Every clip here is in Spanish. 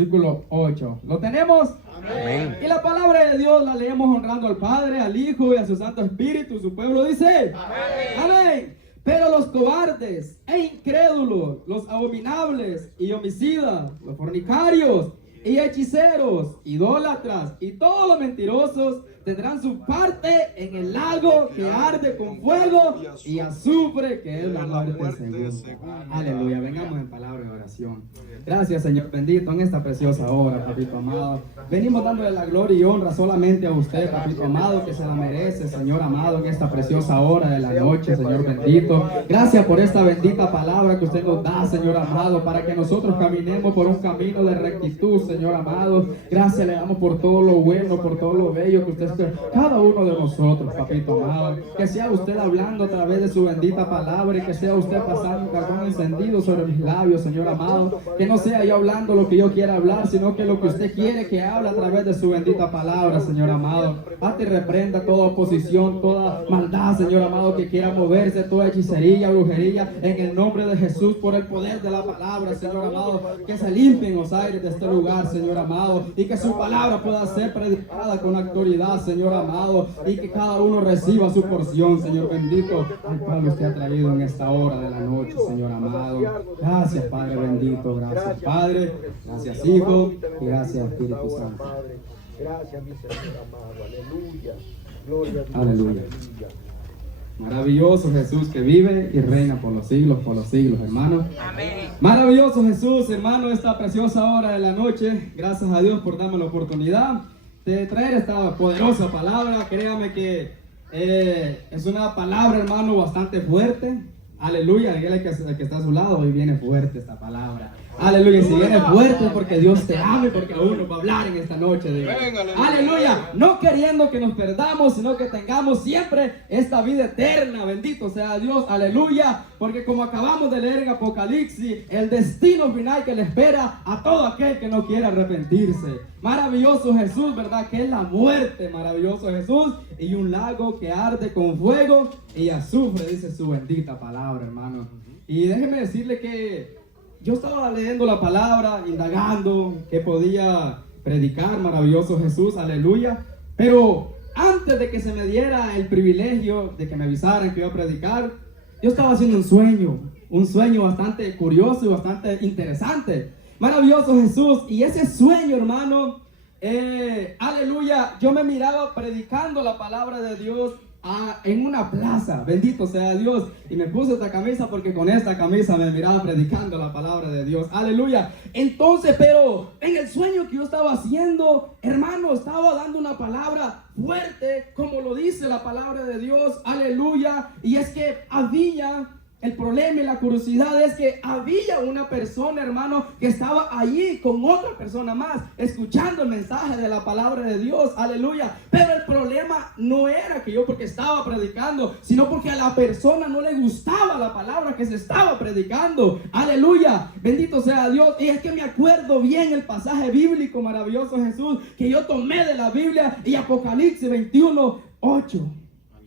Versículo 8. ¿Lo tenemos? Amén. Y la palabra de Dios la leemos honrando al Padre, al Hijo y a su Santo Espíritu. Su pueblo dice: Amén. Amén. Pero los cobardes e incrédulos, los abominables y homicidas, los fornicarios y hechiceros, idólatras y todos los mentirosos tendrán su parte en el lago que arde con fuego y azufre, que es la muerte segunda. Aleluya. Vengamos en palabra de oración. Gracias, Señor bendito, en esta preciosa hora, papito amado. Venimos dándole la gloria y honra solamente a usted, papito amado, que se la merece, Señor amado, en esta preciosa hora de la noche, Señor bendito. Gracias por esta bendita palabra que usted nos da, Señor amado, para que nosotros caminemos por un camino de rectitud, Señor amado. Gracias le damos por todo lo bueno, por todo lo bello que usted, cada uno de nosotros, papito amado. Que sea usted hablando a través de su bendita palabra y que sea usted pasando un carbón encendido sobre mis labios, Señor amado. Que no sea yo hablando lo que yo quiera hablar, sino que lo que usted quiere que hable a través de su bendita palabra, Señor amado. Hazte reprenda toda oposición, toda maldad, Señor amado, que quiera moverse, toda hechicería, brujería, en el nombre de Jesús, por el poder de la palabra, Señor amado. Que se limpien los aires de este lugar, Señor amado, y que su palabra pueda ser predicada con autoridad, Señor amado, y que cada uno reciba su porción, Señor bendito, al cual usted ha traído en esta hora de la noche, Señor amado. Gracias, Padre bendito, gracias, Padre, gracias, Hijo, y gracias, Espíritu Santo. Gracias, mi Señor amado. Aleluya. Gloria a Dios. Aleluya. Maravilloso Jesús que vive y reina por los siglos, hermano. Amén. Maravilloso Jesús, hermano, esta preciosa hora de la noche. Gracias a Dios por darme la oportunidad de traer esta poderosa palabra. Créame que es una palabra, hermano, bastante fuerte. Aleluya, el que está a su lado, hoy viene fuerte esta palabra. Aleluya, si viene fuerte es porque Dios te ama y porque aún nos va a hablar en esta noche de Dios. Aleluya, no queriendo que nos perdamos, sino que tengamos siempre esta vida eterna. Bendito sea Dios, aleluya. Porque como acabamos de leer en Apocalipsis, el destino final que le espera a todo aquel que no quiera arrepentirse. Maravilloso Jesús, ¿verdad? Que es la muerte, maravilloso Jesús. Y un lago que arde con fuego y azufre, dice su bendita palabra, hermano. Y déjeme decirle que yo estaba leyendo la palabra, indagando que podía predicar, maravilloso Jesús, aleluya. Pero antes de que se me diera el privilegio de que me avisaran que iba a predicar, yo estaba haciendo un sueño bastante curioso y bastante interesante. Maravilloso Jesús, y ese sueño, hermano, aleluya, yo me miraba predicando la palabra de Dios en una plaza, bendito sea Dios, y me puse esta camisa porque con esta camisa me miraba predicando la palabra de Dios, aleluya. Entonces, pero en el sueño que yo estaba haciendo, hermano, estaba dando una palabra fuerte, como lo dice la palabra de Dios, aleluya. Y es que el problema y la curiosidad es que había una persona, hermano, que estaba allí con otra persona más, escuchando el mensaje de la palabra de Dios, aleluya. Pero el problema no era que yo porque estaba predicando, sino porque a la persona no le gustaba la palabra que se estaba predicando, aleluya. Bendito sea Dios. Y es que me acuerdo bien el pasaje bíblico, maravilloso Jesús, que yo tomé de la Biblia, y Apocalipsis 21:8.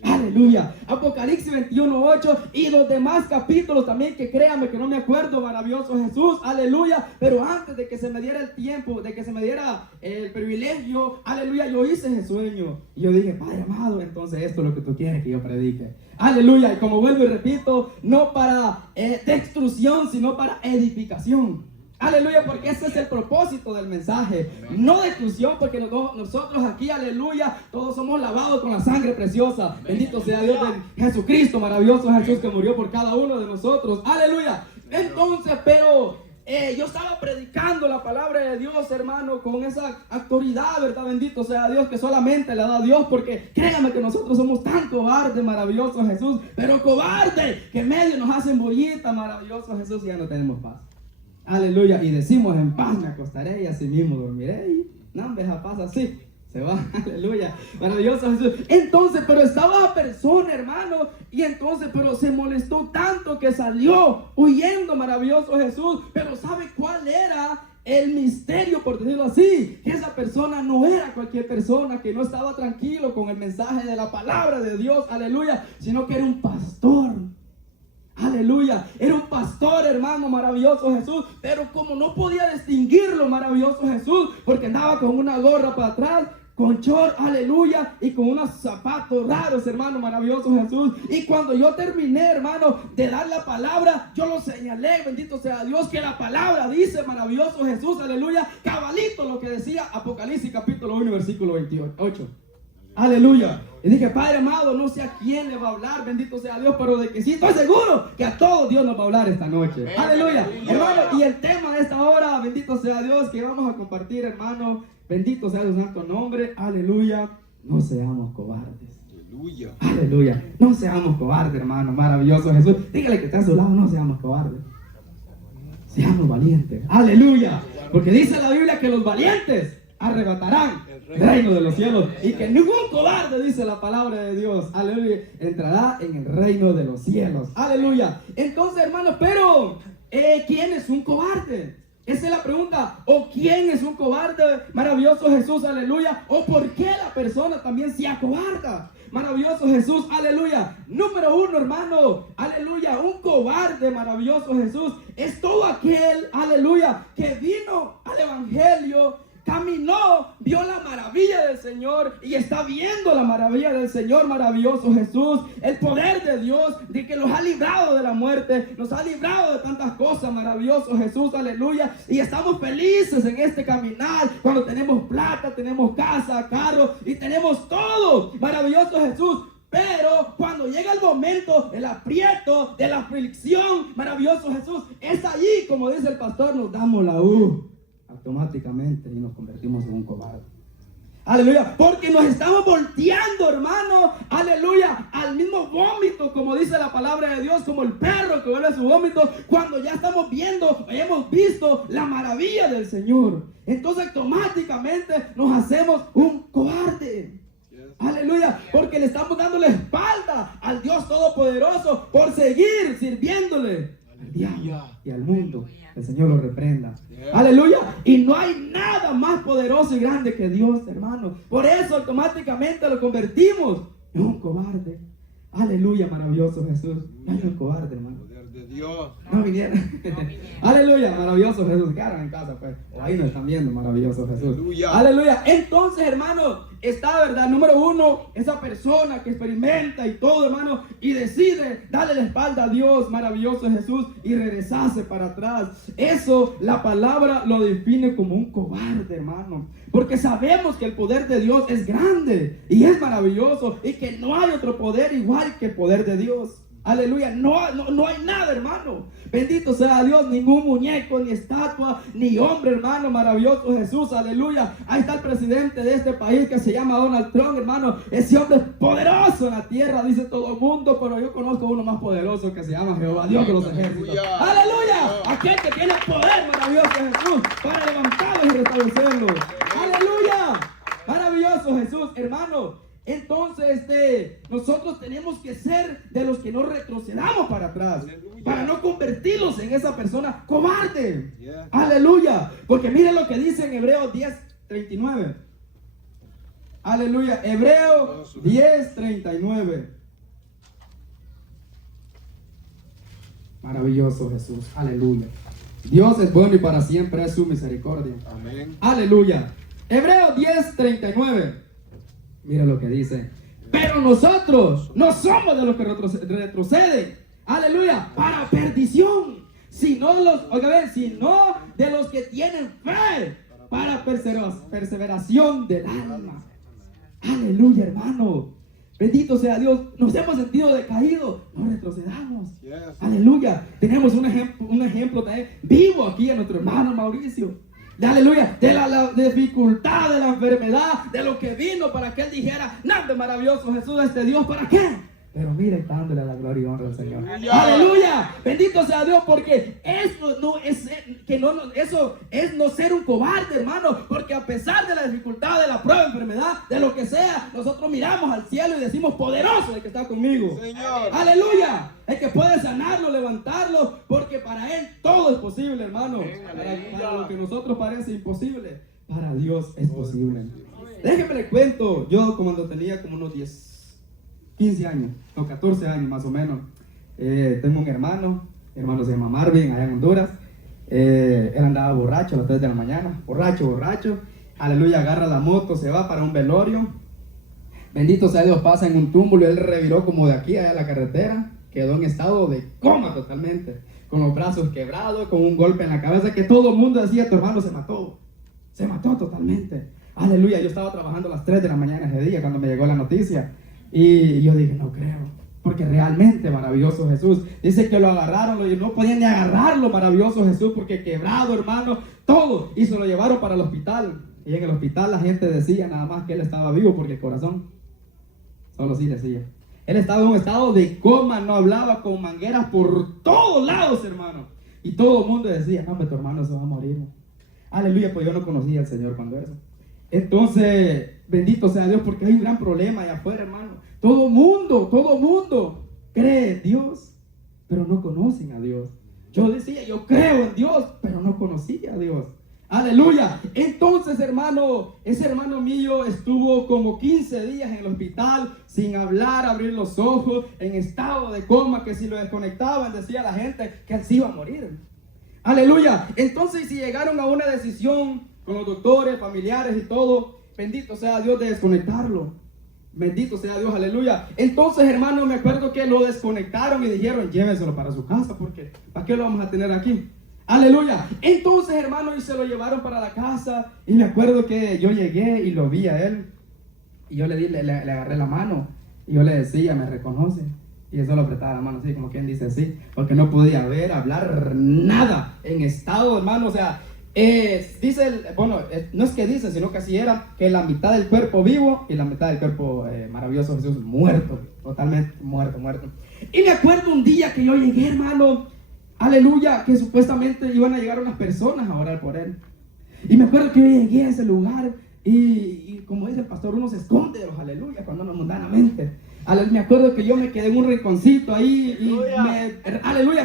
Aleluya, Apocalipsis 21:8 y los demás capítulos también, que créame que no me acuerdo, maravilloso Jesús, aleluya. Pero antes de que se me diera el tiempo, de que se me diera el privilegio, aleluya, yo hice ese sueño y yo dije: Padre amado, entonces esto es lo que tú quieres que yo predique, aleluya. Y como vuelvo y repito, no para destrucción, sino para edificación. Aleluya, porque ese es el propósito del mensaje. No de exclusión, porque nosotros aquí, aleluya, todos somos lavados con la sangre preciosa. Bendito sea Dios de Jesucristo, maravilloso Jesús, que murió por cada uno de nosotros. Aleluya. Entonces, pero yo estaba predicando la palabra de Dios, hermano, con esa autoridad, ¿verdad? Bendito sea Dios, que solamente le da a Dios, porque créanme que nosotros somos tan cobardes, maravilloso Jesús, pero cobardes que medio nos hacen bollita, maravilloso Jesús, y ya no tenemos paz. Aleluya, y decimos: en paz me acostaré y así mismo dormiré. Y no, deja paz así, se va, aleluya, maravilloso Jesús. Entonces, pero estaba la persona, hermano, y entonces, pero se molestó tanto que salió huyendo, maravilloso Jesús. Pero ¿sabe cuál era el misterio, por decirlo así? Que esa persona no era cualquier persona que no estaba tranquilo con el mensaje de la palabra de Dios, aleluya, sino que era un pastor. aleluya, era un pastor, hermano, maravilloso Jesús, pero como no podía distinguirlo, maravilloso Jesús, porque andaba con una gorra para atrás, con short, aleluya, y con unos zapatos raros, hermano, maravilloso Jesús. Y cuando yo terminé, hermano, de dar la palabra, yo lo señalé, bendito sea Dios, que la palabra dice, maravilloso Jesús, aleluya, cabalito lo que decía Apocalipsis capítulo 1, versículo 28. Aleluya. Y dije, Padre amado, no sé a quién le va a hablar, bendito sea Dios, pero de que sí estoy seguro que a todos Dios nos va a hablar esta noche. Aleluya. Hermano, y el tema de esta hora, bendito sea Dios, que vamos a compartir, hermano, bendito sea su santo nombre, aleluya, no seamos cobardes. Aleluya. Aleluya, no seamos cobardes, hermano, maravilloso Jesús. Dígale que está a su lado, no seamos cobardes. Seamos valientes, aleluya, porque dice la Biblia que los valientes arrebatarán el reino de los cielos y que ningún cobarde, dice la palabra de Dios, aleluya, entrará en el reino de los cielos, aleluya. Entonces, hermanos, pero ¿quién es un cobarde? Esa es la pregunta. ¿O quién es un cobarde? Maravilloso Jesús, aleluya. ¿O por qué la persona también se acobarda? Maravilloso Jesús, aleluya. Número uno, hermano, aleluya. Un cobarde, maravilloso Jesús, es todo aquel, aleluya, que vino al evangelio, caminó, vio la maravilla del Señor y está viendo la maravilla del Señor, maravilloso Jesús, el poder de Dios, de que nos ha librado de la muerte, nos ha librado de tantas cosas, maravilloso Jesús, aleluya, y estamos felices en este caminar, cuando tenemos plata, tenemos casa, carro y tenemos todo, maravilloso Jesús. Pero cuando llega el momento del aprieto, de la aflicción, maravilloso Jesús, es allí, como dice el pastor, nos damos la automáticamente y nos convertimos en un cobarde. Aleluya, porque nos estamos volteando, hermano, aleluya, al mismo vómito, como dice la palabra de Dios, como el perro que vuelve a su vómito, cuando ya estamos viendo, hemos visto la maravilla del Señor. Entonces automáticamente nos hacemos un cobarde. Aleluya, porque le estamos dando la espalda al Dios Todopoderoso por seguir sirviéndole al diablo y al mundo. El Señor lo reprenda. Aleluya. Y no hay nada más poderoso y grande que Dios, hermano. Por eso automáticamente lo convertimos en un cobarde. Aleluya, maravilloso Jesús. No es un cobarde, hermano. Poder de Dios. No vinieron. Aleluya, maravilloso Jesús. Se quedaron en casa, pues. O ahí nos están viendo, maravilloso Jesús. Aleluya. Aleluya. Entonces, hermano, está, ¿verdad? Número uno, esa persona que experimenta y todo, hermano, y decide darle la espalda a Dios, maravilloso Jesús, y regresarse para atrás. Eso, la palabra lo define como un cobarde, hermano. Porque sabemos que el poder de Dios es grande y es maravilloso y que no hay otro poder igual que el poder de Dios. Aleluya, no hay nada, hermano. Bendito sea Dios, ningún muñeco, ni estatua, ni hombre, hermano, maravilloso Jesús, aleluya. Ahí está el presidente de este país que se llama Donald Trump, hermano. Ese hombre es poderoso en la tierra, dice todo el mundo, pero yo conozco uno más poderoso que se llama Jehová, Dios de los ejércitos. Aleluya, aquel que tiene poder, maravilloso Jesús, para levantarlos y restablecerlos. Aleluya, maravilloso Jesús, hermano. Entonces, nosotros tenemos que ser de los que no retrocedamos para atrás, para no convertirlos en esa persona cobarde. Aleluya, porque miren lo que dice en Hebreos 10:39. Aleluya, Hebreos 10:39. Maravilloso Jesús, aleluya. Dios es bueno y para siempre es su misericordia. Amén. Aleluya. Hebreos 10:39. Mira lo que dice. Pero nosotros no somos de los que retroceden. Aleluya. Para perdición. Sino sino de los que tienen fe. Para perseveración del alma. Aleluya, hermano. Bendito sea Dios. Nos hemos sentido decaídos. No retrocedamos. Aleluya. Tenemos un ejemplo también vivo aquí en nuestro hermano Mauricio. Aleluya, de la dificultad, de la enfermedad, de lo que vino para que él dijera, nada maravilloso Jesús, este Dios, ¿para qué? Pero mira, está dándole la gloria y honra al Señor. Aleluya, bendito sea Dios, porque eso no es eso es no ser un cobarde, hermano, porque a pesar de la dificultad, de la prueba, enfermedad, de lo que sea, nosotros miramos al cielo y decimos, poderoso el que está conmigo. Señor. Aleluya, el que puede sanarlo, levantarlo, porque para él todo es posible, hermano. Para lo que a nosotros parece imposible, para Dios es posible. Déjenme le cuento, yo cuando tenía como unos 15 años, o 14 años más o menos, Tengo un hermano, mi hermano se llama Marvin, allá en Honduras. Él andaba borracho a las 3 de la mañana, borracho, aleluya, agarra la moto, se va para un velorio, bendito sea Dios, pasa en un túmulo, él reviró como de aquí allá a la carretera, quedó en estado de coma totalmente, con los brazos quebrados, con un golpe en la cabeza, que todo el mundo decía, tu hermano se mató totalmente, aleluya. Yo estaba trabajando a las 3 de la mañana ese día cuando me llegó la noticia, y yo dije, no creo, porque realmente maravilloso Jesús. Dice que lo agarraron y no podían ni agarrarlo, maravilloso Jesús, porque quebrado, hermano, todo. Y se lo llevaron para el hospital. Y en el hospital la gente decía nada más que él estaba vivo, porque el corazón solo sí decía. Él estaba en un estado de coma, no hablaba, con mangueras por todos lados, hermano. Y todo el mundo decía, no, tu hermano se va a morir. Aleluya, pues yo no conocía al Señor cuando eso. Entonces, bendito sea Dios, porque hay un gran problema allá afuera, hermano. Todo mundo cree en Dios, pero no conocen a Dios. Yo decía, yo creo en Dios, pero no conocía a Dios. Aleluya. Entonces, hermano, ese hermano mío estuvo como 15 días en el hospital, sin hablar, abrir los ojos, en estado de coma, que si lo desconectaban, decía la gente que él se iba a morir. Aleluya. Entonces, si llegaron a una decisión con los doctores, familiares y todo, bendito sea Dios de desconectarlo. Bendito sea Dios, aleluya. Entonces, hermano, me acuerdo que lo desconectaron y dijeron, llévenselo para su casa, porque ¿para qué lo vamos a tener aquí? Aleluya. Entonces, hermano, y se lo llevaron para la casa. Y me acuerdo que yo llegué y lo vi a él. Y yo le agarré la mano. Y yo le decía, ¿me reconoce? Y eso lo apretaba la mano así, como quien dice así, porque no podía ver, hablar, nada. En estado, hermano, o sea, no es que dice, sino que así era, que la mitad del cuerpo vivo y la mitad del cuerpo maravilloso Jesús muerto, totalmente muerto. Y me acuerdo un día que yo llegué, hermano, aleluya, que supuestamente iban a llegar unas personas a orar por él. Y me acuerdo que yo llegué a ese lugar y como dice el pastor, uno se esconde de los aleluya cuando uno mundanamente. Me acuerdo que yo me quedé en un rinconcito ahí y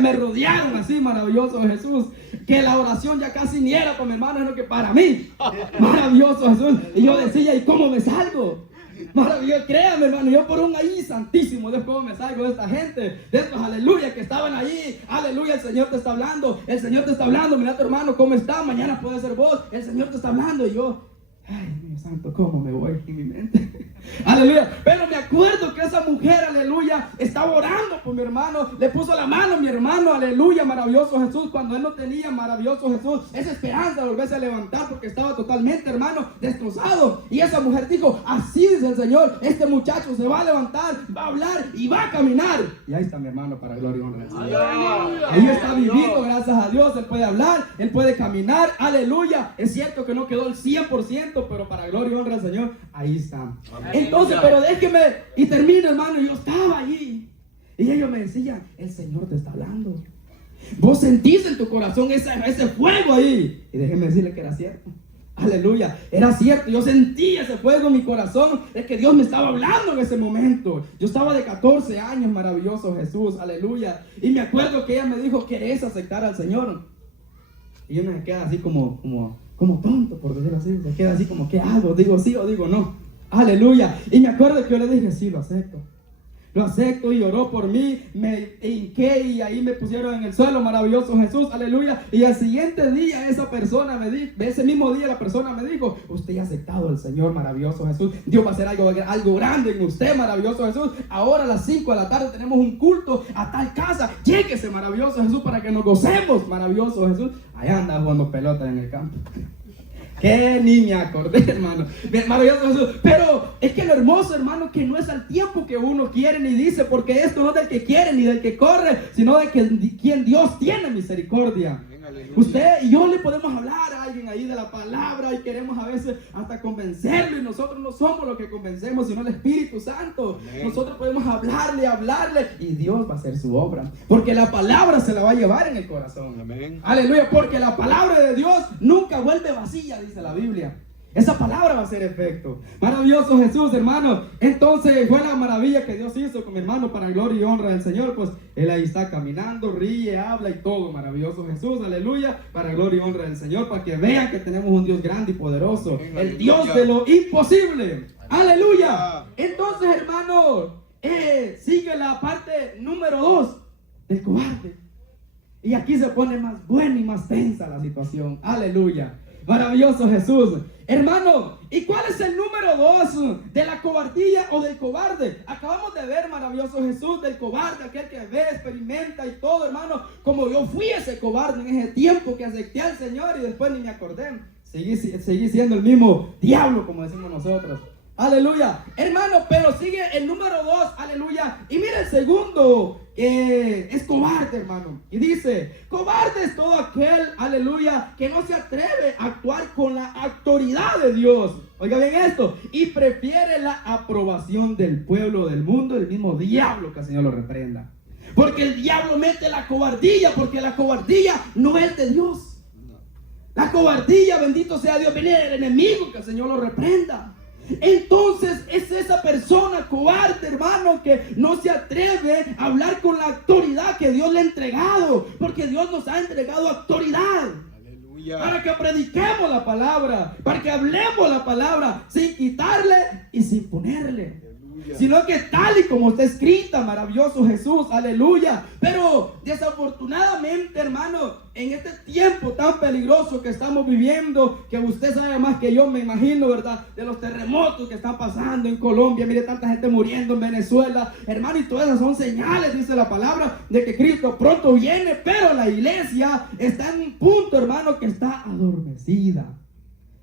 me rodearon así, maravilloso Jesús, que la oración ya casi ni era para mi hermano, sino que para mí, maravilloso Jesús. Y yo decía, ¿y cómo me salgo? Maravilloso, créame, hermano, yo por un ahí santísimo, Dios, cómo me salgo de esta gente, de estos aleluya que estaban ahí. Aleluya, el Señor te está hablando, mira tu hermano cómo está, mañana puede ser vos, el Señor te está hablando. Y yo, ay, Dios santo, cómo me voy en mi mente. Aleluya. Pero me acuerdo que esa mujer, aleluya, estaba orando por mi hermano, le puso la mano a mi hermano, aleluya, maravilloso Jesús, cuando él no tenía, maravilloso Jesús, esa esperanza de volverse a levantar, porque estaba totalmente, hermano, destrozado. Y esa mujer dijo, así dice el Señor, este muchacho se va a levantar, va a hablar y va a caminar. Y ahí está mi hermano, para gloria y honra del Señor. Ahí está viviendo, gracias a Dios. Él puede hablar, él puede caminar, aleluya. Es cierto que no quedó el 100%, pero para gloria y honra del Señor, ahí está. Amén. Entonces, pero déjeme y termino, hermano. Yo estaba allí y ellos me decían, el Señor te está hablando. Vos sentís en tu corazón ese fuego ahí. Y déjeme decirle que era cierto. Aleluya, era cierto. Yo sentí ese fuego en mi corazón de que Dios me estaba hablando en ese momento. Yo estaba de 14 años, maravilloso Jesús, aleluya. Y me acuerdo que ella me dijo, ¿querés aceptar al Señor? Y yo me quedé así como tonto, por decirlo así. Se queda así como, ¿qué hago? ¿Digo sí o digo no? Aleluya. Y me acuerdo que yo le dije, sí, lo acepto. Lo acepto, y oró por mí, me hinqué y ahí me pusieron en el suelo, maravilloso Jesús, aleluya. Y al siguiente día esa persona me dijo, ese mismo día la persona me dijo, usted ha aceptado al Señor, maravilloso Jesús. Dios va a hacer algo grande en usted, maravilloso Jesús. Ahora a las 5 de la tarde tenemos un culto a tal casa. Lléguese, maravilloso Jesús, para que nos gocemos, maravilloso Jesús. Allá anda jugando pelota en el campo. Que ni me acordé, hermano. Maravilloso Jesús. Pero es que lo hermoso, hermano, que no es al tiempo que uno quiere ni dice, porque esto no es del que quiere ni del que corre, sino de quien Dios tiene misericordia. Usted y yo le podemos hablar a alguien ahí de la palabra y queremos a veces hasta convencerlo, y nosotros no somos los que convencemos, sino el Espíritu Santo. Amén. Nosotros podemos hablarle y Dios va a hacer su obra, porque la palabra se la va a llevar en el corazón. Amén. Aleluya, porque la palabra de Dios nunca vuelve vacía, dice la Biblia. Esa palabra va a hacer efecto. Maravilloso Jesús, hermano. Entonces fue la maravilla que Dios hizo con mi hermano, para gloria y honra del Señor. Pues él ahí está caminando, ríe, habla y todo. Maravilloso Jesús, aleluya, para gloria y honra del Señor, para que vean que tenemos un Dios grande y poderoso, el Dios de lo imposible. Aleluya. Entonces, hermano, sigue la parte número 2. del cobarde. Y aquí se pone más buena y más tensa la situación. Aleluya. Maravilloso Jesús. Hermano, ¿y cuál es el número 2 de la cobardía o del cobarde? Acabamos de ver, maravilloso Jesús, del cobarde, aquel que ve, experimenta y todo, hermano. Como yo fui ese cobarde en ese tiempo que acepté al Señor y después ni me acordé. Seguí siendo el mismo diablo, como decimos nosotros. Aleluya. Hermano, pero sigue el número 2, aleluya. Y mira el segundo, es cobarde, hermano. Y dice, cobarde es todo aquel, aleluya, que no se atreve a actuar con la autoridad de Dios. Oiga bien esto. Y prefiere la aprobación del pueblo, del mundo, del mismo diablo, que el Señor lo reprenda. Porque el diablo mete la cobardía, porque la cobardía no es de Dios. La cobardía, bendito sea Dios, viene del enemigo, que el Señor lo reprenda. Entonces es esa persona cobarde, hermano, que no se atreve a hablar con la autoridad que Dios le ha entregado, porque Dios nos ha entregado autoridad. Aleluya. Para que prediquemos la palabra, para que hablemos la palabra sin quitarle y sin ponerle. Sino que tal y como está escrita, maravilloso Jesús, aleluya. Pero desafortunadamente, hermano, en este tiempo tan peligroso que estamos viviendo, que usted sabe más que yo, me imagino, ¿verdad? De los terremotos que están pasando en Colombia, mire tanta gente muriendo en Venezuela, hermano, y todas esas son señales, dice la palabra, de que Cristo pronto viene, pero la iglesia está en un punto, hermano, que está adormecida.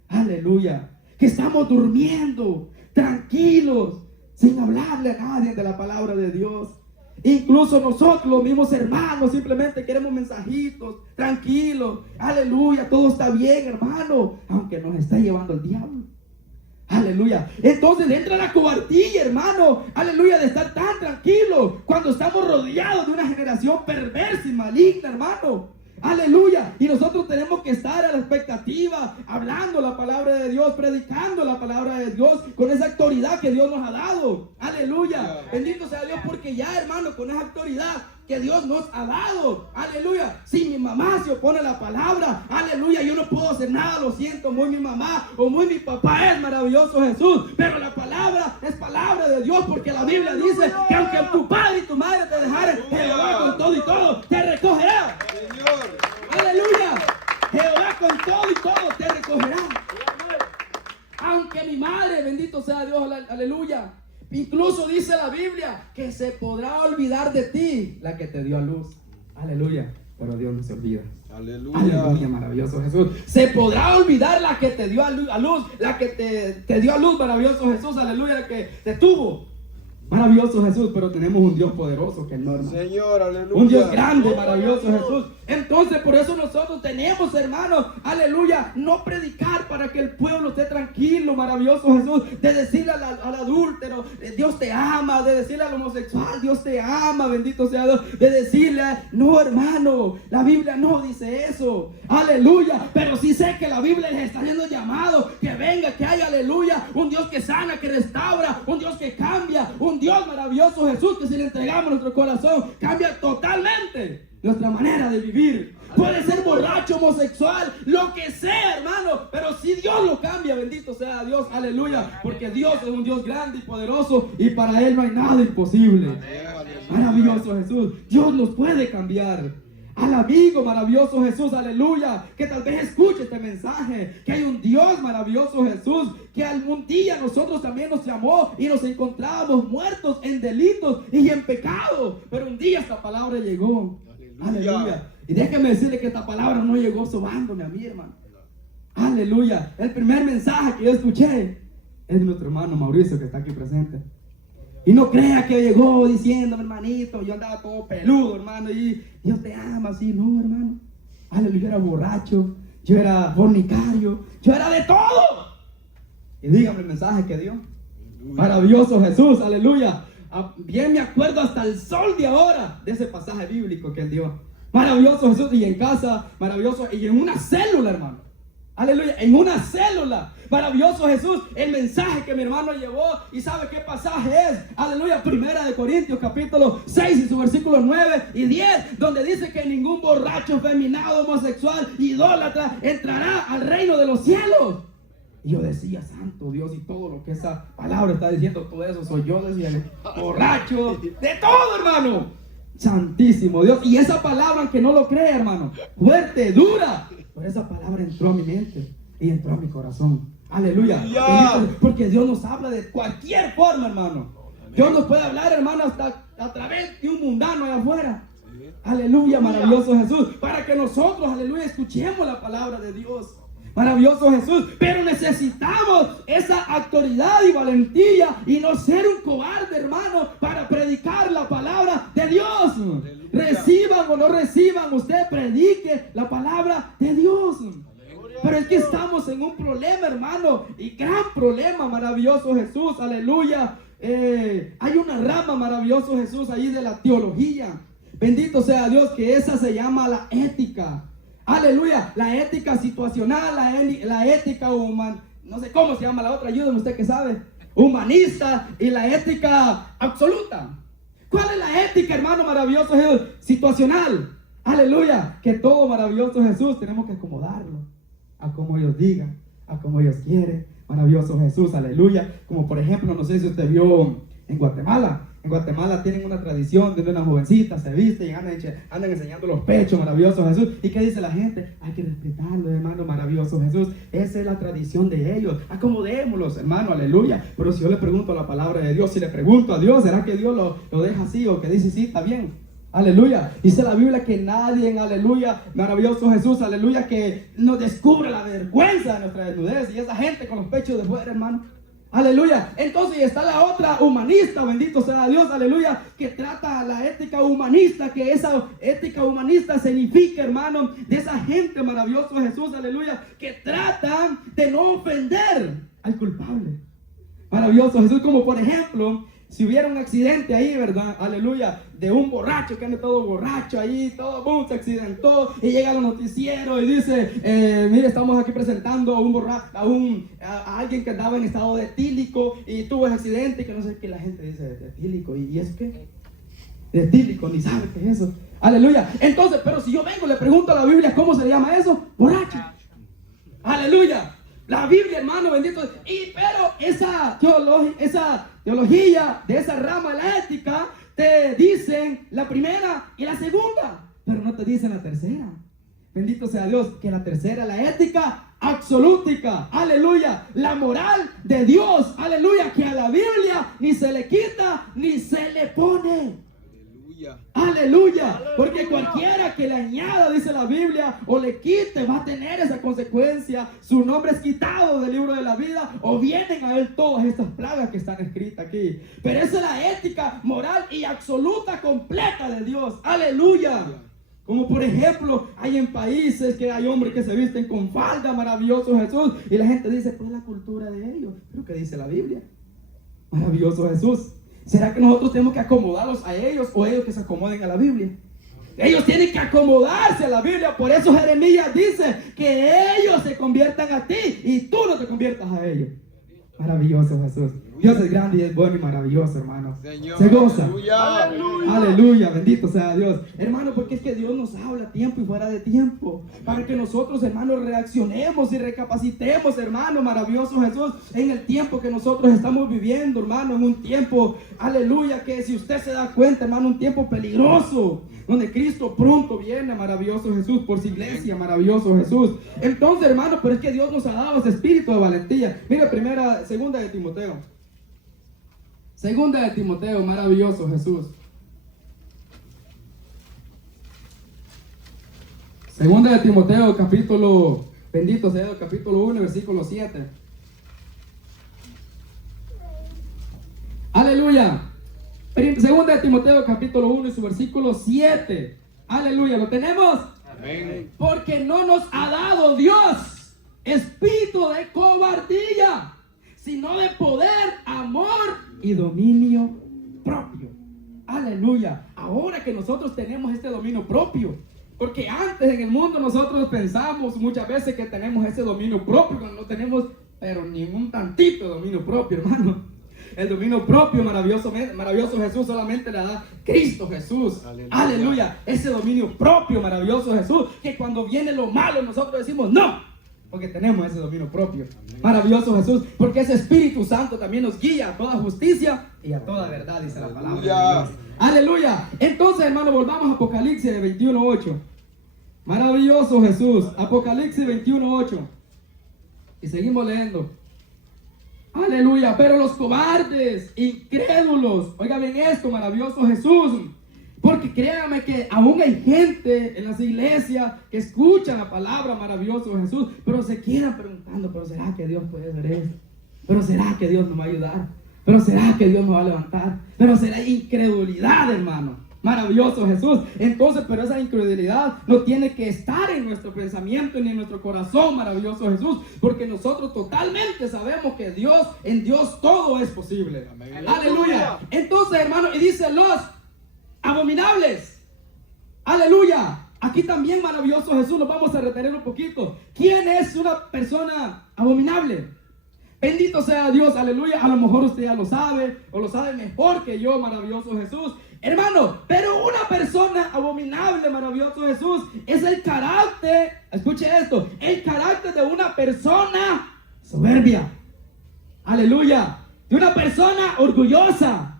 Aleluya. Que estamos durmiendo, tranquilos, sin hablarle a nadie de la palabra de Dios. Incluso nosotros, los mismos hermanos, simplemente queremos mensajitos, tranquilos, aleluya, todo está bien, hermano, aunque nos está llevando el diablo. Aleluya. Entonces entra la cobardía, hermano, aleluya, de estar tan tranquilo cuando estamos rodeados de una generación perversa y maligna, hermano. Aleluya. Y nosotros tenemos que estar a la expectativa, hablando la palabra de Dios, predicando la palabra de Dios con esa autoridad que Dios nos ha dado. Aleluya. Bendito sea Dios, porque ya, hermano, con esa autoridad que Dios nos ha dado, aleluya. Si mi mamá se opone a la palabra, aleluya, yo no puedo hacer nada, lo siento, muy mi mamá o muy mi papá, es maravilloso Jesús, pero la palabra es palabra de Dios, porque la Biblia dice que aunque tu padre y tu madre te dejaren, Jehová con todo y todo te recogerá. Aleluya. Jehová con todo y todo te recogerá. Aunque mi madre, bendito sea Dios, aleluya. Incluso dice la Biblia que se podrá olvidar de ti la que te dio a luz. Aleluya. Pero Dios no se olvida. Aleluya. Aleluya, maravilloso Jesús. Se podrá olvidar la que te dio a luz, la que te dio a luz, maravilloso Jesús. Aleluya, la que te tuvo. Maravilloso Jesús, pero tenemos un Dios poderoso que es normal. Señor, aleluya. Un Dios grande, maravilloso Jesús. Entonces, por eso nosotros tenemos, hermanos, aleluya, no predicar para que el pueblo esté tranquilo, maravilloso Jesús, de decirle al adúltero, Dios te ama, de decirle al homosexual, Dios te ama, bendito sea Dios, de decirle, no, hermano, la Biblia no dice eso, aleluya, pero sí sé que la Biblia les está haciendo llamado, que venga, que haya, aleluya, un Dios que sana, que restaura, un Dios que cambia, un Dios maravilloso Jesús, que si le entregamos nuestro corazón, cambia totalmente nuestra manera de vivir. Puede ser borracho, homosexual, lo que sea, hermano, pero si Dios lo cambia, bendito sea Dios, aleluya, porque Dios es un Dios grande y poderoso y para Él no hay nada imposible. Maravilloso Jesús, Dios nos puede cambiar. Al amigo maravilloso Jesús, aleluya, que tal vez escuche este mensaje, que hay un Dios maravilloso Jesús, que algún día nosotros también nos llamó y nos encontrábamos muertos en delitos y en pecado, pero un día esta palabra llegó. Aleluya. Y déjeme decirle que esta palabra no llegó sobándome a mí, hermano. Aleluya. El primer mensaje que yo escuché es de nuestro hermano Mauricio, que está aquí presente. Y no crea que llegó diciendo, hermanito, yo andaba todo peludo, hermano, y Dios te ama, así, no, hermano. Aleluya, yo era borracho, yo era fornicario, yo era de todo. Y dígame el mensaje que dio. Aleluya. Maravilloso Jesús, aleluya. Bien me acuerdo hasta el sol de ahora de ese pasaje bíblico que él dio. Maravilloso Jesús, y en casa, maravilloso, y en una célula, hermano. Aleluya, en una célula. Maravilloso Jesús, el mensaje que mi hermano llevó. ¿Y sabe qué pasaje es? Aleluya, 1 Corintios capítulo 6 y su versículo 9 y 10, donde dice que ningún borracho, feminado, homosexual, idólatra entrará al reino de los cielos. Y yo decía, santo Dios, y todo lo que esa palabra está diciendo, todo eso soy yo, decía, borracho, de todo, hermano. Santísimo Dios. Y esa palabra, aunque no lo crea, hermano, fuerte, dura, pero esa palabra entró a mi mente y entró a mi corazón. Aleluya. Porque Dios nos habla de cualquier forma, hermano. Dios nos puede hablar, hermano, hasta a través de un mundano allá afuera. Aleluya, maravilloso Jesús. Para que nosotros, aleluya, escuchemos la palabra de Dios. Maravilloso Jesús. Pero necesitamos esa autoridad y valentía y no ser un cobarde, hermano, para predicar la palabra de Dios. Reciban o no reciban, usted predique la palabra de Dios. Pero es que estamos en un problema, hermano, y gran problema, maravilloso Jesús, aleluya. Hay una rama, maravilloso Jesús, ahí de la teología. Bendito sea Dios, que esa se llama la ética. Aleluya, la ética situacional, la ética humana, no sé cómo se llama la otra, ayúdeme usted que sabe, humanista y la ética absoluta. ¿Cuál es la ética, hermano maravilloso Jesús? Situacional. Aleluya, que todo maravilloso Jesús tenemos que acomodarlo a como ellos digan, a como ellos quieren. Maravilloso Jesús, aleluya. Como por ejemplo, no sé si usted vio en Guatemala. En Guatemala tienen una tradición de una jovencita se viste y andan enseñando los pechos, maravilloso Jesús. ¿Y qué dice la gente? Hay que respetarlo, hermano, maravilloso Jesús. Esa es la tradición de ellos. Acomodémoslos, hermano, aleluya. Pero si yo le pregunto a la palabra de Dios, si le pregunto a Dios, ¿será que Dios lo deja así o que dice sí, está bien? Aleluya. Dice la Biblia que nadie, aleluya, maravilloso Jesús, aleluya, que nos descubre la vergüenza de nuestra desnudez. Y esa gente con los pechos de fuera, hermano. Aleluya. Entonces está la otra humanista, bendito sea Dios, aleluya, que trata la ética humanista, que esa ética humanista significa, hermano, de esa gente, maravilloso Jesús, aleluya, que tratan de no ofender al culpable. Maravilloso Jesús, como por ejemplo, si hubiera un accidente ahí, ¿verdad? Aleluya, de un borracho que anda todo borracho ahí, todo mundo se accidentó y llega al noticiero y dice, mire, estamos aquí presentando a un borracho, a alguien que andaba en estado de etílico y tuvo ese accidente y que no sé qué, la gente dice, de etílico, ¿y eso qué? De etílico, ni sabe qué es eso. Aleluya. Entonces, pero si yo vengo y le pregunto a la Biblia, ¿cómo se llama eso? Borracho. Aleluya. La Biblia, hermano, bendito. Pero esa teología de esa rama de la ética te dicen la primera y la segunda, pero no te dicen la tercera. Bendito sea Dios, que la tercera, la ética absolútica, aleluya, la moral de Dios, aleluya, que a la Biblia ni se le quita ni se le pone. Aleluya, porque cualquiera que le añada, dice la Biblia, o le quite, va a tener esa consecuencia. Su nombre es quitado del libro de la vida, o vienen a él todas estas plagas que están escritas aquí. Pero esa es la ética moral y absoluta, completa de Dios. Aleluya. Como por ejemplo, hay en países que hay hombres que se visten con falda, maravilloso Jesús, y la gente dice, pues la cultura de ellos. Pero ¿qué dice la Biblia? Maravilloso Jesús. ¿Será que nosotros tenemos que acomodarlos a ellos o ellos que se acomoden a la Biblia? Ellos tienen que acomodarse a la Biblia. Por eso Jeremías dice que ellos se conviertan a ti y tú no te conviertas a ellos. Maravilloso Jesús. Dios es grande y es bueno y maravilloso, hermano. Señor, se goza. Aleluya. Aleluya, bendito sea Dios. Hermano, porque es que Dios nos habla a tiempo y fuera de tiempo. Para que nosotros, hermanos, reaccionemos y recapacitemos, hermano, maravilloso Jesús, en el tiempo que nosotros estamos viviendo, hermano, en un tiempo, aleluya, que si usted se da cuenta, hermano, un tiempo peligroso, donde Cristo pronto viene, maravilloso Jesús, por su iglesia, maravilloso Jesús. Entonces, hermano, pero es que Dios nos ha dado ese espíritu de valentía. Mira, segunda de Timoteo. Segunda de Timoteo, maravilloso Jesús. Segunda de Timoteo, capítulo, bendito sea el capítulo 1, versículo 7. Aleluya. Segunda de Timoteo, capítulo 1 y su versículo 7. Aleluya, ¿lo tenemos? Amén. Porque no nos ha dado Dios espíritu de cobardía, sino de poder, amor y dominio propio. Aleluya. Ahora que nosotros tenemos este dominio propio, porque antes en el mundo nosotros pensamos muchas veces que tenemos ese dominio propio, cuando no tenemos, pero ni un tantito de dominio propio, hermano. El dominio propio, maravilloso Jesús, solamente le da Cristo Jesús. Aleluya. Aleluya. Ese dominio propio, maravilloso Jesús, que cuando viene lo malo nosotros decimos no, porque tenemos ese dominio propio. Amén. Maravilloso Jesús, porque ese Espíritu Santo también nos guía a toda justicia y a toda verdad, dice la palabra de Dios. Aleluya. Entonces, hermano, volvamos a Apocalipsis 21:8. Maravilloso Jesús. Apocalipsis 21:8. Y seguimos leyendo. Aleluya. Pero los cobardes, incrédulos, oigan bien esto, maravilloso Jesús. Porque créanme que aún hay gente en las iglesias que escuchan la palabra maravilloso Jesús, pero se quedan preguntando, pero ¿será que Dios puede hacer esto? ¿Pero será que Dios nos va a ayudar? ¿Pero será que Dios nos va a levantar? ¿Pero será incredulidad, hermano? Maravilloso Jesús. Entonces, pero esa incredulidad no tiene que estar en nuestro pensamiento ni en nuestro corazón, maravilloso Jesús, porque nosotros totalmente sabemos que en Dios todo es posible. Amén. Aleluya. Entonces, hermano, y dice los abominables. Aleluya. Aquí también, maravilloso Jesús, nos vamos a retener un poquito. ¿Quién es una persona abominable? Bendito sea Dios, aleluya. A lo mejor usted ya lo sabe, o lo sabe mejor que yo, maravilloso Jesús. Hermano, pero una persona abominable, maravilloso Jesús, es el carácter, escuche esto, el carácter de una persona soberbia. Aleluya. De una persona orgullosa,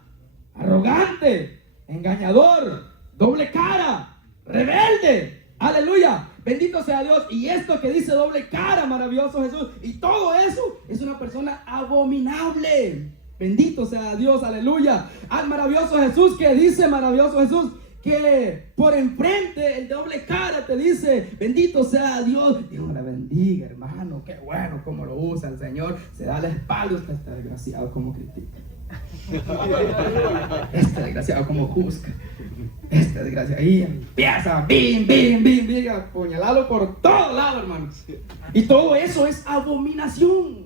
arrogante, engañador, doble cara, rebelde. Aleluya. Bendito sea Dios. Y esto que dice doble cara, maravilloso Jesús, y todo eso es una persona abominable. Bendito sea Dios, aleluya. Al maravilloso Jesús que dice, maravilloso Jesús, que por enfrente el doble cara te dice, bendito sea Dios. Dios le bendiga, hermano. Qué bueno como lo usa el Señor. Se da la espalda. Usted está desgraciado como critica. Este desgraciado como juzga. Este desgraciado ahí empieza, bim, apuñalarlo por todos lados, hermanos. Y todo eso es abominación.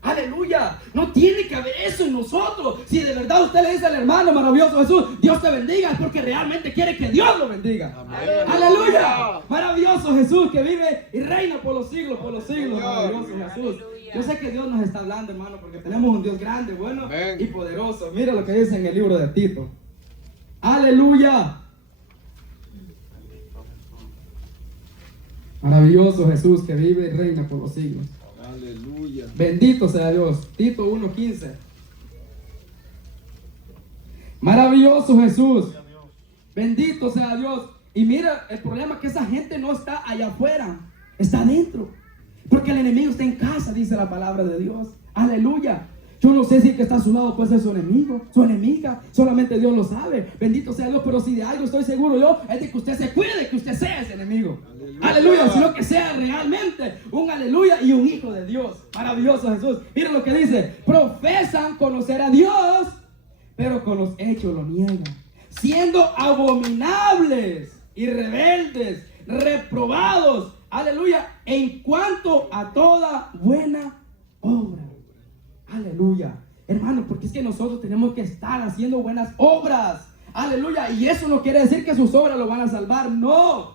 Aleluya. No tiene que haber eso en nosotros. Si de verdad usted le dice al hermano maravilloso Jesús, Dios te bendiga, es porque realmente quiere que Dios lo bendiga. Amén. Aleluya. Maravilloso Jesús que vive y reina por los siglos, maravilloso Jesús. Yo sé que Dios nos está hablando, hermano, porque tenemos un Dios grande, bueno, amén, y poderoso. Mira lo que dice en el libro de Tito. Aleluya. Maravilloso Jesús que vive y reina por los siglos. Aleluya. Bendito sea Dios. Tito 1:15. Maravilloso Jesús. Bendito sea Dios. Y mira, el problema es que esa gente no está allá afuera, está adentro. Porque el enemigo está en casa, dice la palabra de Dios. Aleluya. Yo no sé si el que está a su lado puede ser su enemigo, su enemiga. Solamente Dios lo sabe. Bendito sea Dios. Pero si de algo estoy seguro yo, es de que usted se cuide, que usted sea ese enemigo. Aleluya. Sino que sea realmente un aleluya y un hijo de Dios. Maravilloso Jesús. Mira lo que dice. Profesan conocer a Dios, pero con los hechos lo niegan. Siendo abominables y rebeldes, reprobados. Aleluya. En cuanto a toda buena obra. Aleluya. Hermano, porque es que nosotros tenemos que estar haciendo buenas obras. Aleluya. Y eso no quiere decir que sus obras lo van a salvar. No.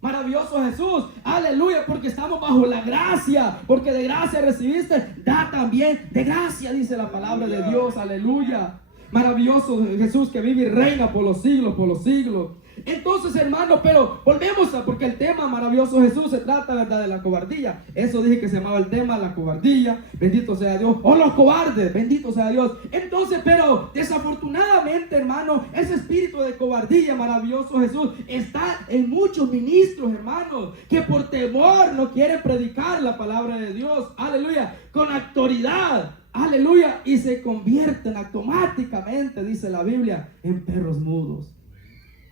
Maravilloso Jesús. Aleluya. Porque estamos bajo la gracia. Porque de gracia recibiste, da también de gracia, dice la palabra de Dios. Aleluya. Maravilloso Jesús que vive y reina por los siglos, por los siglos. Entonces, hermano, pero volvemos porque el tema maravilloso Jesús se trata, ¿verdad?, de la cobardía. Eso dije que se llamaba el tema, la cobardía. Bendito sea Dios. O los cobardes, bendito sea Dios. Entonces, pero desafortunadamente, hermano, ese espíritu de cobardía, maravilloso Jesús, está en muchos ministros, hermanos, que por temor no quieren predicar la palabra de Dios. Aleluya. Con autoridad. Aleluya. Y se convierten automáticamente, dice la Biblia, en perros mudos.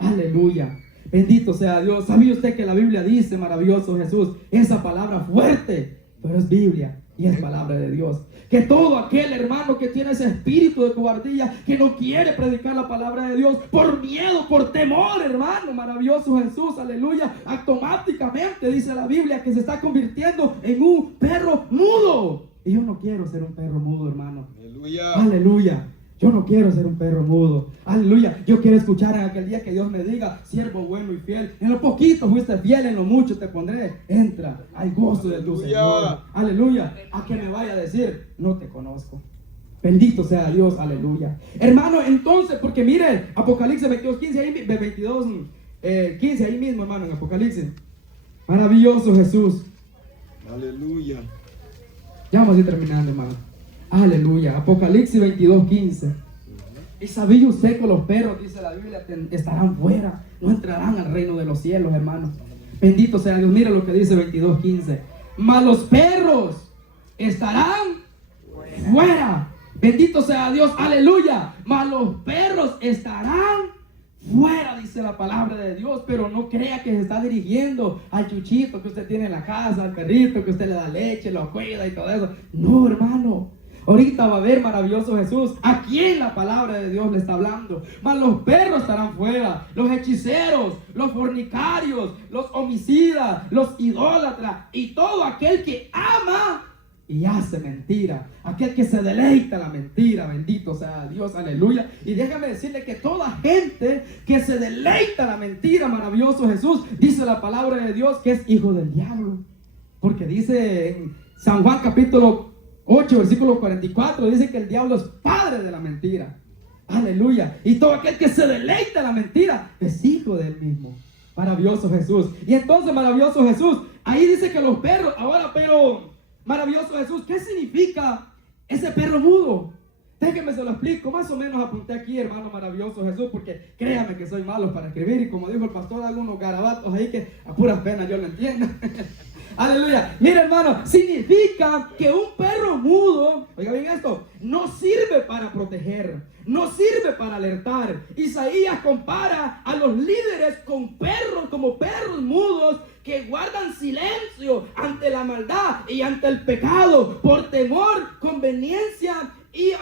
Aleluya. Bendito sea Dios. ¿Sabía usted que la Biblia dice, maravilloso Jesús, esa palabra fuerte, pero es Biblia y es palabra de Dios? Que todo aquel hermano que tiene ese espíritu de cobardía, que no quiere predicar la palabra de Dios por miedo, por temor, hermano, maravilloso Jesús, aleluya, automáticamente dice la Biblia que se está convirtiendo en un perro mudo. Y yo no quiero ser un perro mudo, hermano. Aleluya. Aleluya. Yo no quiero ser un perro mudo. Aleluya. Yo quiero escuchar en aquel día que Dios me diga, siervo bueno y fiel. En lo poquito fuiste fiel, en lo mucho te pondré. Entra al gozo de tu Señor. Aleluya. A que me vaya a decir, no te conozco. Bendito sea Dios. Aleluya. Hermano, entonces, porque mire, Apocalipsis 22:15, ahí, 22:15, ahí mismo, hermano, en Apocalipsis. Maravilloso Jesús. Aleluya. Ya vamos a ir terminando, hermano. Aleluya. Apocalipsis 22:15. Y sabía usted que los perros, dice la Biblia, estarán fuera, no entrarán al reino de los cielos, hermanos. Bendito sea Dios. Mira lo que dice 22:15. Mas los perros estarán fuera. Bendito sea Dios, aleluya. Mas los perros estarán fuera, dice la palabra de Dios. Pero no crea que se está dirigiendo al chuchito que usted tiene en la casa, al perrito que usted le da leche, lo cuida y todo eso. No, hermano. Ahorita va a ver, maravilloso Jesús, a quién la palabra de Dios le está hablando. Mas los perros estarán fuera, los hechiceros, los fornicarios, los homicidas, los idólatras y todo aquel que ama y hace mentira, aquel que se deleita en la mentira. Bendito sea Dios, aleluya. Y déjame decirle que toda gente que se deleita en la mentira, maravilloso Jesús, dice la palabra de Dios que es hijo del diablo. Porque dice en San Juan capítulo 8, versículo 44, dice que el diablo es padre de la mentira. Aleluya. Y todo aquel que se deleita en la mentira es hijo del mismo. Maravilloso Jesús. Y entonces, maravilloso Jesús, ahí dice que los perros, ahora, pero maravilloso Jesús, ¿qué significa ese perro mudo? Déjenme se lo explico, más o menos apunté aquí, hermano maravilloso Jesús, porque créame que soy malo para escribir, y como dijo el pastor, algunos garabatos ahí que a puras penas yo lo entiendo. Aleluya. Mira, hermano, significa que un perro mudo, oiga bien esto, no sirve para proteger, no sirve para alertar. Isaías compara a los líderes con perros, como perros mudos que guardan silencio ante la maldad y ante el pecado por temor, conveniencia y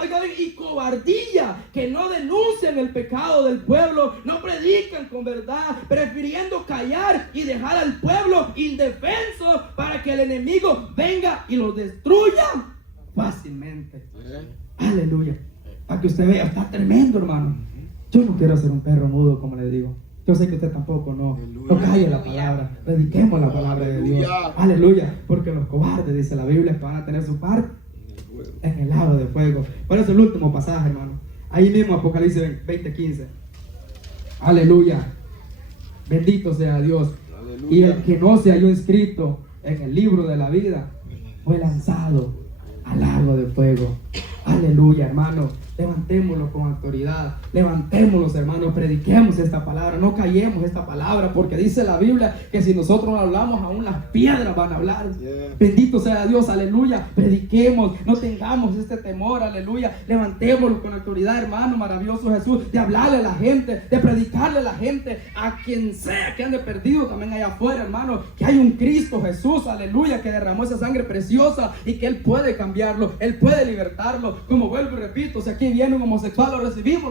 cobardía, que no denuncian el pecado del pueblo, no predican con verdad, prefiriendo callar y dejar al pueblo indefenso para que el enemigo venga y los destruya fácilmente. Aleluya. Para que usted vea, está tremendo, hermano. Yo no quiero ser un perro mudo, como le digo. Yo sé que usted tampoco, no calle la palabra, prediquemos la palabra de Dios. Aleluya. Porque los cobardes, dice la Biblia, que van a tener su parte en el lago de fuego. Por eso el último pasaje, hermano. Ahí mismo, Apocalipsis 20:15. Aleluya. Bendito sea Dios. Aleluya. Y el que no se halló inscrito en el libro de la vida fue lanzado al lago de fuego. Aleluya, hermano. Levantémoslo con autoridad, levantémoslos, hermanos, prediquemos esta palabra, no callemos esta palabra, porque dice la Biblia que si nosotros no hablamos, aún las piedras van a hablar. Bendito sea Dios, aleluya. Prediquemos, no tengamos este temor, aleluya. Levantémoslo con autoridad, hermano, maravilloso Jesús, de hablarle a la gente, de predicarle a la gente, a quien sea que ande perdido también allá afuera, hermano, que hay un Cristo Jesús, aleluya, que derramó esa sangre preciosa y que Él puede cambiarlo, Él puede libertarlo. Como vuelvo y repito, si aquí viene un homosexual, lo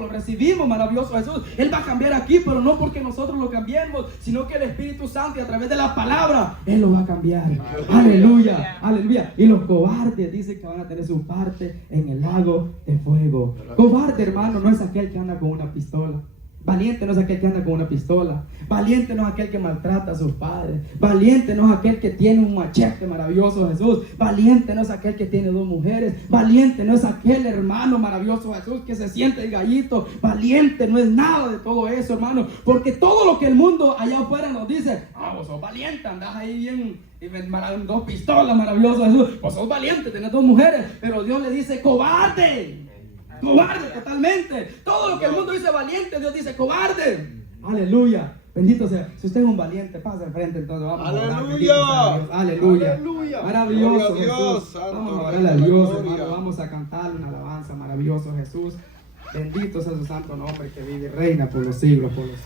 recibimos, maravilloso Jesús. Él va a cambiar aquí, pero no porque nosotros lo cambiemos, sino que el Espíritu Santo, y a través de la palabra, Él lo va a cambiar. Aleluya, aleluya. Y los cobardes dicen que van a tener su parte en el lago de fuego. Cobarde, hermano, no es aquel que anda con una pistola. Valiente no es aquel que anda con una pistola. Valiente no es aquel que maltrata a sus padres. Valiente no es aquel que tiene un machete, maravilloso Jesús. Valiente no es aquel que tiene 2 mujeres. Valiente no es aquel hermano, maravilloso Jesús, que se siente el gallito. Valiente no es nada de todo eso, hermano. Porque todo lo que el mundo allá afuera nos dice: vos sos valiente, andás ahí bien, y 2 pistolas, maravilloso Jesús. Vos sos valiente, tenés 2 mujeres. Pero Dios le dice: cobarde. Cobarde totalmente. Todo lo que el mundo dice valiente, Dios dice cobarde. Aleluya. Bendito sea. Si usted es un valiente, pasa al frente, entonces vamos a orar. Aleluya. Aleluya. Maravilloso Jesús. Vamos a orarle a Dios, hermano. Vamos a cantarle una alabanza. Maravilloso Jesús. Bendito sea su santo nombre, que vive y reina por los siglos, por los siglos.